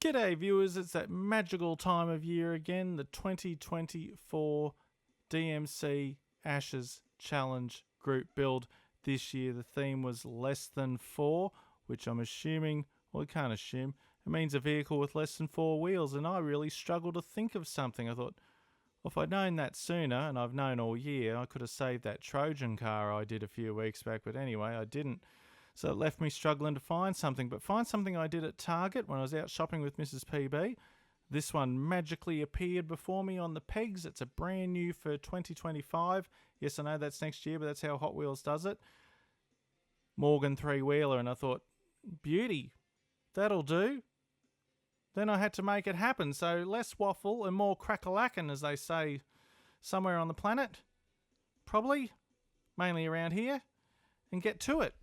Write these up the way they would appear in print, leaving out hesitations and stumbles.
G'day viewers, it's that magical time of year again, the 2024 DMC Ashes Challenge group build. This year the theme was less than 4, which I'm assuming, well, I can't assume, it means a vehicle with less than 4 wheels, and I really struggled to think of something. I thought, well, if I'd known that sooner, and I've known all year, I could have saved that Trojan car I did a few weeks back, but anyway, I didn't. So it left me struggling to find something, but find something I did at Target when I was out shopping with Mrs. PB. This one magically appeared before me on the pegs. It's a brand new for 2025. Yes, I know that's next year, but that's how Hot Wheels does it. Morgan 3-wheeler, and I thought, beauty, that'll do. Then I had to make it happen, so less waffle and more crack-a-lackin', as they say somewhere on the planet. Probably, mainly around here, and get to it.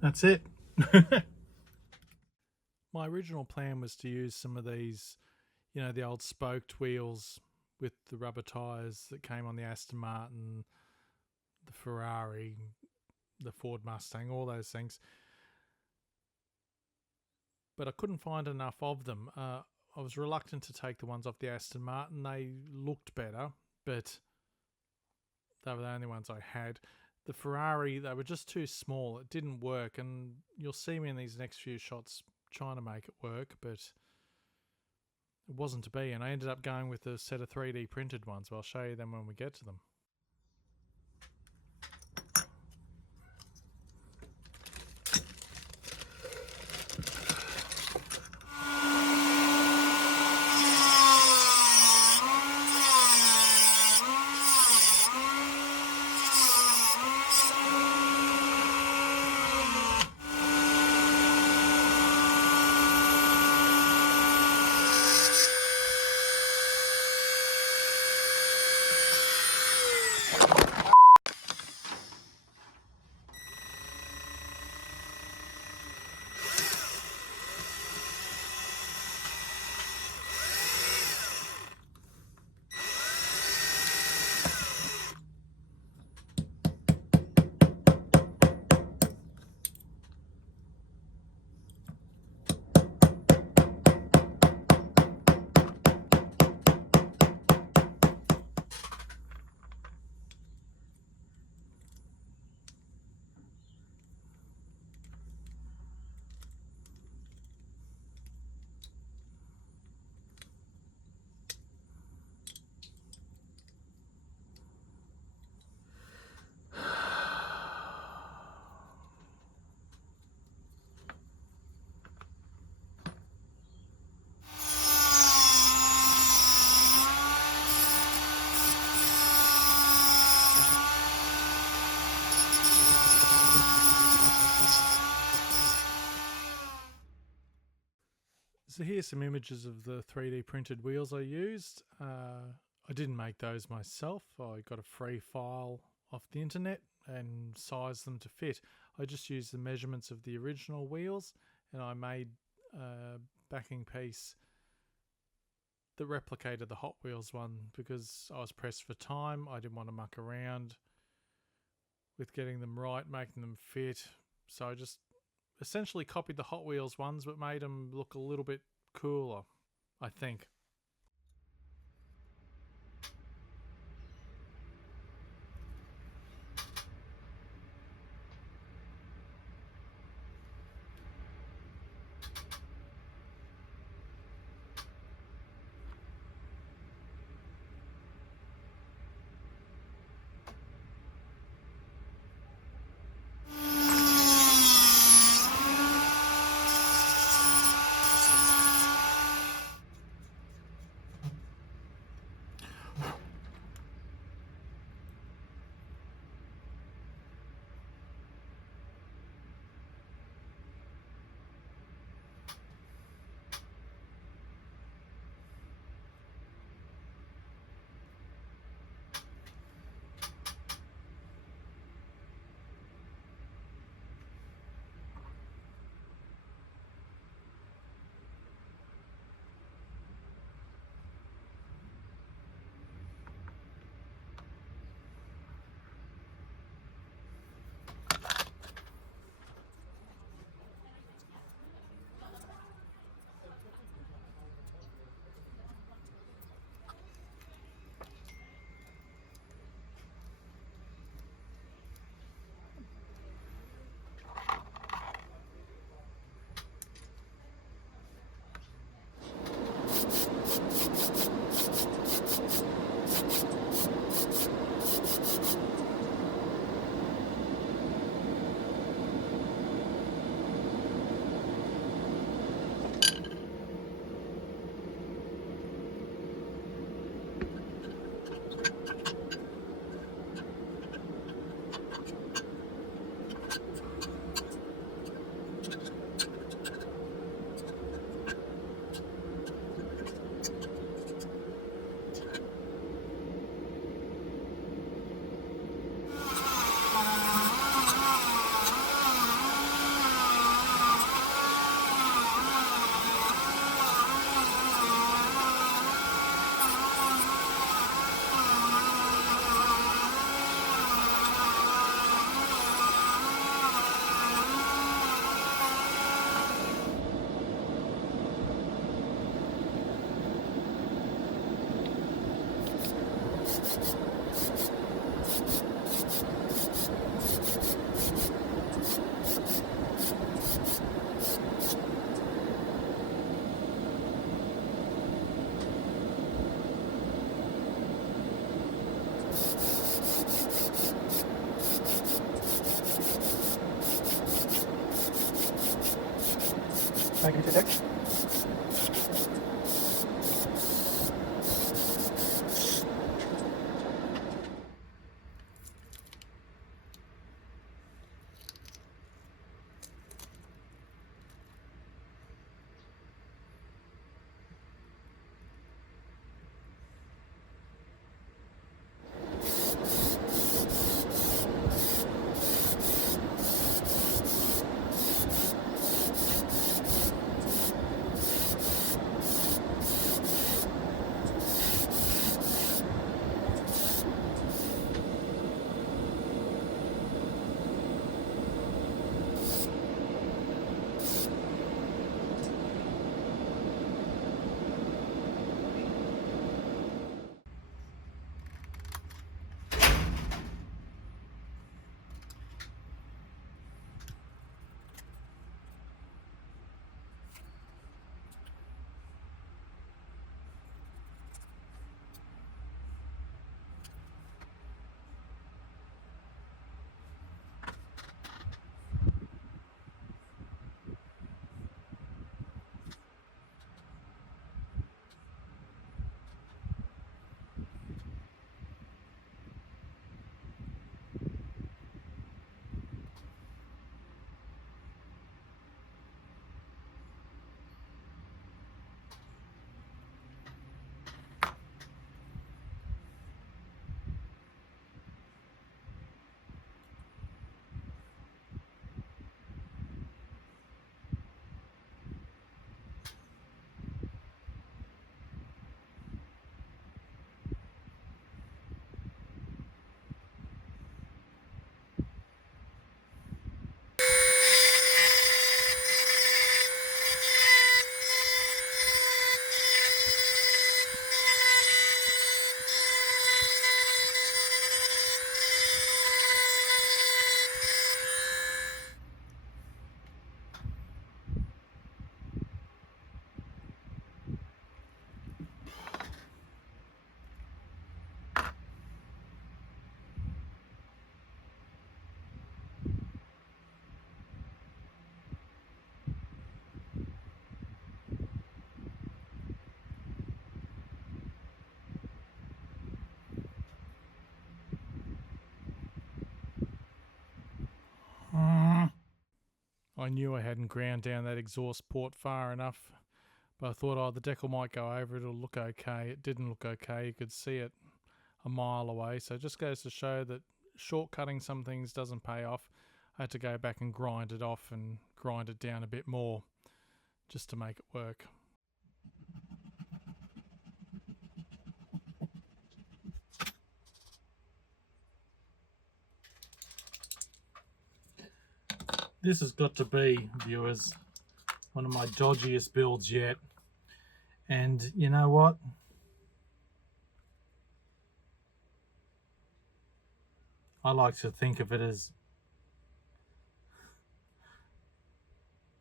That's it. My original plan was to use some of these, you know, the old spoked wheels with the rubber tyres that came on the Aston Martin, the Ferrari, the Ford Mustang, all those things. But I couldn't find enough of them. I was reluctant to take the ones off the Aston Martin. They looked better, but they were the only ones I had. The Ferrari, they were just too small. It didn't work, and you'll see me in these next few shots trying to make it work, but it wasn't to be, and I ended up going with a set of 3D printed ones, but I'll show you them when we get to them. So here's some images of the 3D printed wheels I used. I didn't make those myself. I got a free file off the internet and sized them to fit. I just used the measurements of the original wheels, and I made a backing piece that replicated the Hot Wheels one because I was pressed for time. I didn't want to muck around with getting them right, making them fit. So I just essentially copied the Hot Wheels ones, but made them look a little bit cooler, I think. take it to deck. I knew I hadn't ground down that exhaust port far enough, but I thought, oh, the decal might go over, it'll look okay. It didn't look okay, you could see it a mile away, so it just goes to show that shortcutting some things doesn't pay off. I had to go back and grind it off and grind it down a bit more just to make it work. This has got to be, viewers, one of my dodgiest builds yet. And you know what? I like to think of it as,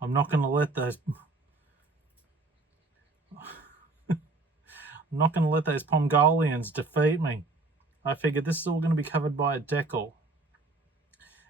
I'm not going to let those I'm not going to let those Pomgolians defeat me. I figured this is all going to be covered by a decal.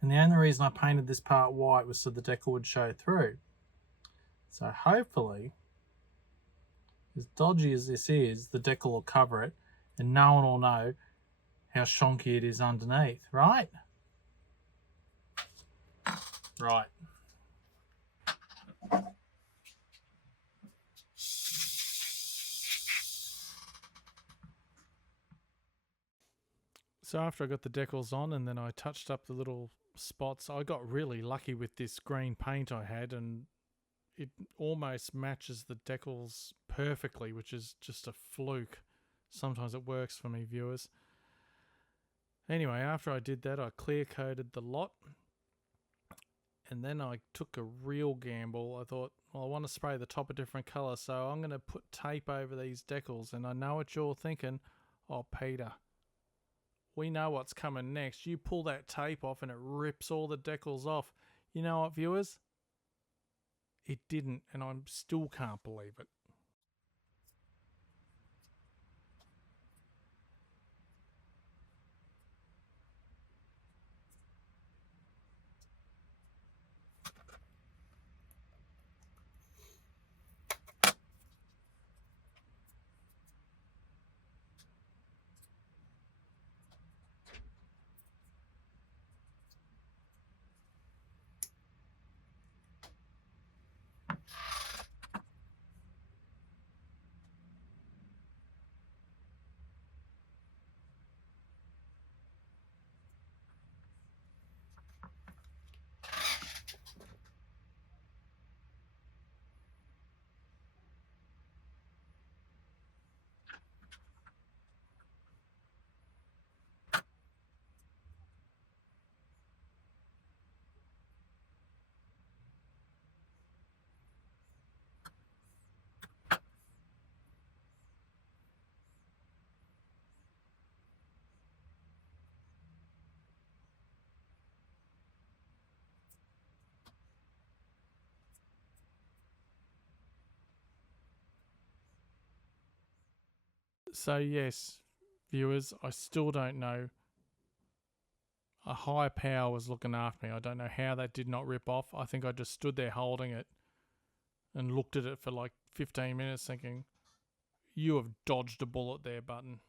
And the only reason I painted this part white was so the decal would show through. So hopefully, as dodgy as this is, the decal will cover it and no one will know how shonky it is underneath, right? Right. So after I got the decals on and then I touched up the little spots, I got really lucky with this green paint I had, and it almost matches the decals perfectly, which is just a fluke. Sometimes it works for me, viewers. Anyway, after I did that, I clear coated the lot, and then I took a real gamble. I thought, well, I want to spray the top a different colour, so I'm going to put tape over these decals. And I know what you're thinking, oh, Peter, we know what's coming next. You pull that tape off and it rips all the decals off. You know what, viewers? It didn't, and I still can't believe it. So yes, viewers, I still don't know. A high power was looking after me. I don't know how that did not rip off. I think I just stood there holding it and looked at it for like 15 minutes thinking, you have dodged a bullet there, button.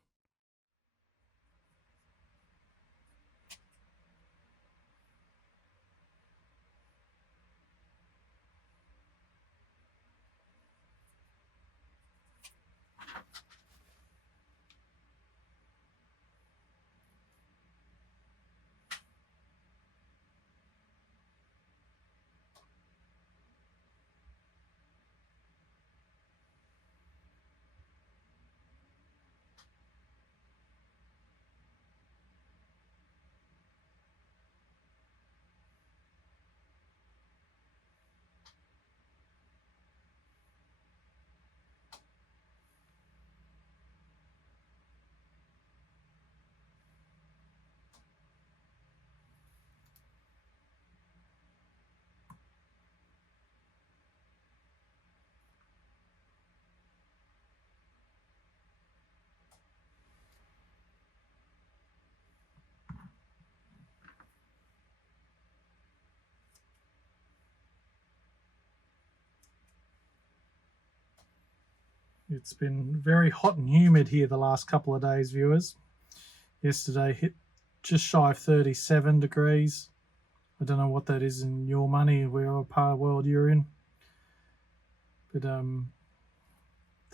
It's been very hot and humid here the last couple of days, viewers. Yesterday hit just shy of 37 degrees. I don't know what that is in your money, wherever part of the world you're in. But the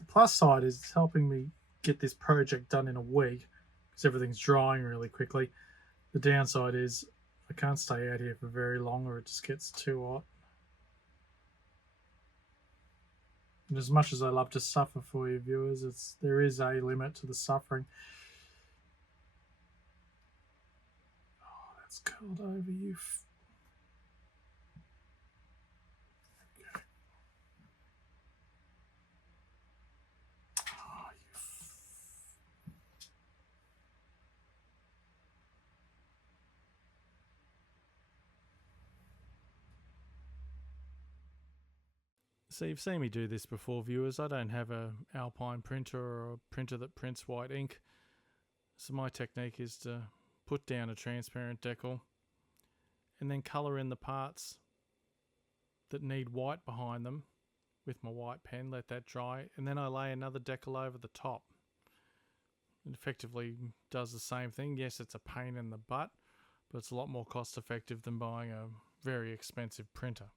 plus side is it's helping me get this project done in a week because everything's drying really quickly. The downside is I can't stay out here for very long or it just gets too hot. And as much as I love to suffer for you viewers, there is a limit to the suffering. Oh, that's curled over you. Okay. Oh, you. So you've seen me do this before, viewers. I don't have a Alpine printer or a printer that prints white ink. So my technique is to put down a transparent decal and then colour in the parts that need white behind them with my white pen, let that dry, and then I lay another decal over the top. It effectively does the same thing. Yes, it's a pain in the butt, but it's a lot more cost effective than buying a very expensive printer.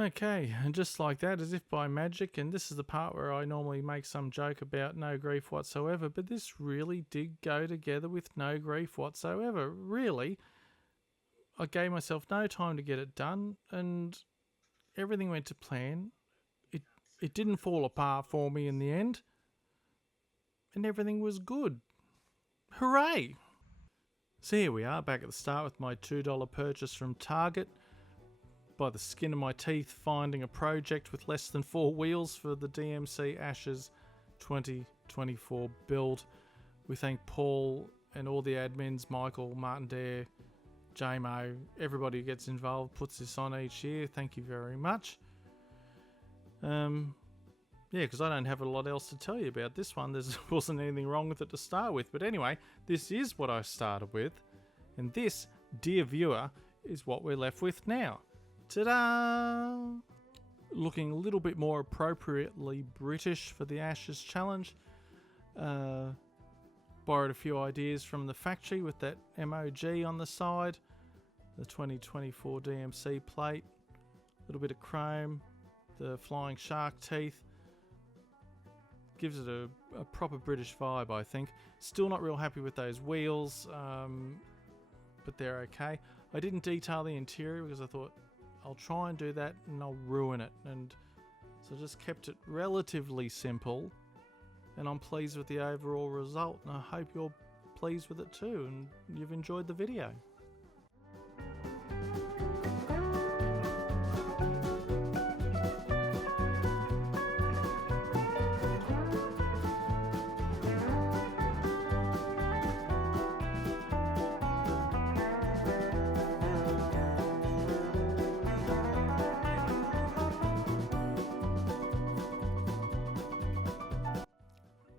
Okay, and just like that, as if by magic, and this is the part where I normally make some joke about no grief whatsoever, but this really did go together with no grief whatsoever. Really, I gave myself no time to get it done, and everything went to plan. It didn't fall apart for me in the end, and everything was good. Hooray! So here we are, back at the start with my $2 purchase from Target. By the skin of my teeth, finding a project with less than 4 wheels for the DMC Ashes 2024 build. We thank Paul and all the admins, Michael, Martin Dare, JMO, everybody who gets involved, puts this on each year. Thank you very much. Yeah, because I don't have a lot else to tell you about this one. There wasn't anything wrong with it to start with. But anyway, this is what I started with. And this, dear viewer, is what we're left with now. Ta-da! Looking a little bit more appropriately British for the Ashes challenge. Borrowed a few ideas from the factory with that MOG on the side. The 2024 DMC plate. A little bit of chrome. The flying shark teeth. Gives it a proper British vibe, I think. Still not real happy with those wheels, but they're okay. I didn't detail the interior because I thought I'll try and do that and I'll ruin it. And so I just kept it relatively simple, and I'm pleased with the overall result, and I hope you're pleased with it too and you've enjoyed the video.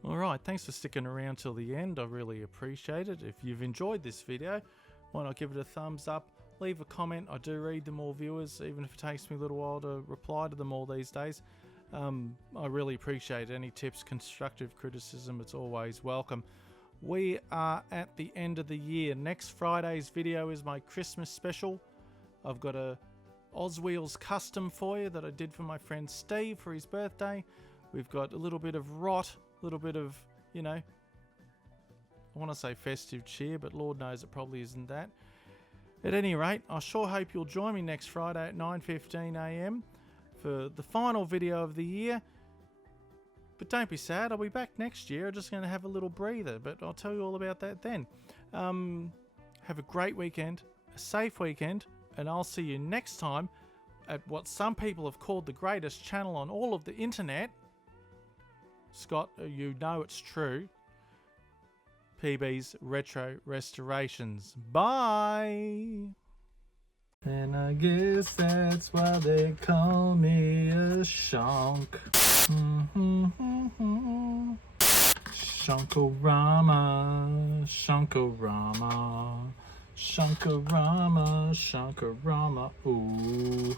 Alright, thanks for sticking around till the end. I really appreciate it. If you've enjoyed this video, why not give it a thumbs up, leave a comment. I do read them all, viewers, even if it takes me a little while to reply to them all these days. I really appreciate any tips, constructive criticism, it's always welcome. We are at the end of the year. Next Friday's video is my Christmas special. I've got a Oswheels custom for you that I did for my friend Steve for his birthday. We've got a little bit of rot, a little bit of, you know, I want to say festive cheer, but Lord knows it probably isn't that. At any rate, I sure hope you'll join me next Friday at 9:15 AM for the final video of the year. But don't be sad, I'll be back next year. I'm just going to have a little breather, but I'll tell you all about that then. Have a great weekend, a safe weekend, and I'll see you next time at what some people have called the greatest channel on all of the internet. Scott, you know it's true. PB's Retro Restorations. Bye! And I guess that's why they call me a shonk. Shonkorama, Shonkorama, Shonkorama, Shonkorama, ooh.